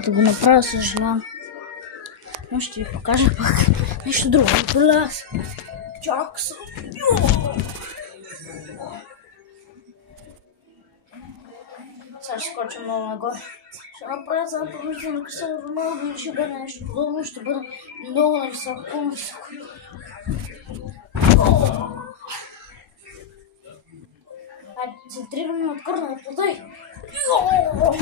Щях да го направя, съжалявам. Но ще ви покажа пак нещо друго. Пляс. Чак съм. Сега ще скоча много нагоре. Ще направя за промишлено на Криштиано Роналдо и ще бъде нещо подобно. Ще бъде много нависоко, по-нависоко. Айде, центрираме от корна, подай! Подай!